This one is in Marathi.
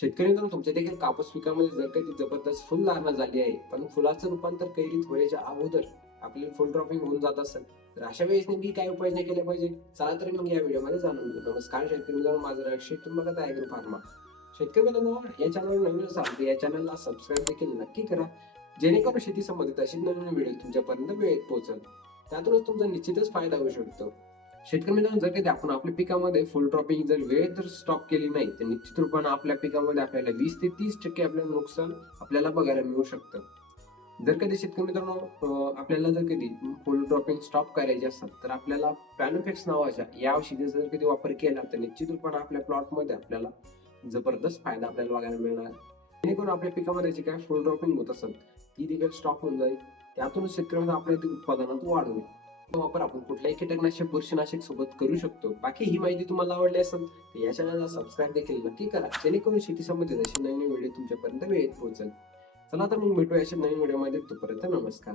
शेतकरी मित्रांनो, तुमच्या देखील कापूस पिकामध्ये जर काही जबरदस्त फुल धारणा झाली आहे, पण फुलाचं रूपांतर कैरीत होण्याच्या अगोदर आपल्याला फुल ड्रॉपिंग होऊन जात असेल, तर अशा वेळेस नेमकी काय उपाययोजना केल्या पाहिजे? चला तर मग या व्हिडिओमध्ये जाणून घेऊ. नमस्कार शेतकरी मित्रांनो, माझं नाव अक्षय, तुम्ही बघत आहे ॲग्रो फार्मा. शेतकरी मित्रांनो, या चॅनलवर नवीन असाल तर या चॅनलला सबस्क्राईब देखील नक्की करा, जेणेकरून शेती संबंधित अशी नवीन व्हिडिओ तुमच्यापर्यंत वेळेत पोहोचल. त्यातूनच तुमचा निश्चितच फायदा होऊ शकतो. शेतकरी मित्रांनो, जर कधी आपण आपल्या पिकामध्ये फुल ड्रॉपिंग जर वेळेत जर स्टॉप केली नाही, तर निश्चित रूपाने आपल्या पिकामध्ये आपल्याला 20 ते 30% आपल्याला नुकसान आपल्याला बघायला मिळू शकतं. जर कधी शेतकरी मित्रांनो, आपल्याला जर कधी फुल ड्रॉपिंग स्टॉप करायचे असतात, तर आपल्याला पॅनोफेक्स नावाच्या या औषधी जर कधी वापर केला, तर निश्चित रूपाने आपल्या प्लॉटमध्ये आपल्याला जबरदस्त फायदा आपल्याला बघायला मिळणार. जेणेकरून आपल्या पिकामध्ये जे काय फुल ड्रॉपिंग होत असेल, ती देखील स्टॉप होऊन जाईल. त्यातूनच शेतकऱ्यांना आपल्या उत्पादनात वाढ होईल. वापर आपण कुठल्याही कीटकनाशक बुरशीनाशक सोबत करू शकतो. बाकी ही माहिती तुम्हाला आवडली असेल तर या चॅनलला सबस्क्राईब देखील नक्की करा, जेणेकरून शेती संबंधित अशी नवीन व्हिडिओ तुमच्यापर्यंत वेळेत पोहोचेल. चला तर मग भेटूया अशा नवीन व्हिडिओमध्ये. तोपर्यंत नमस्कार.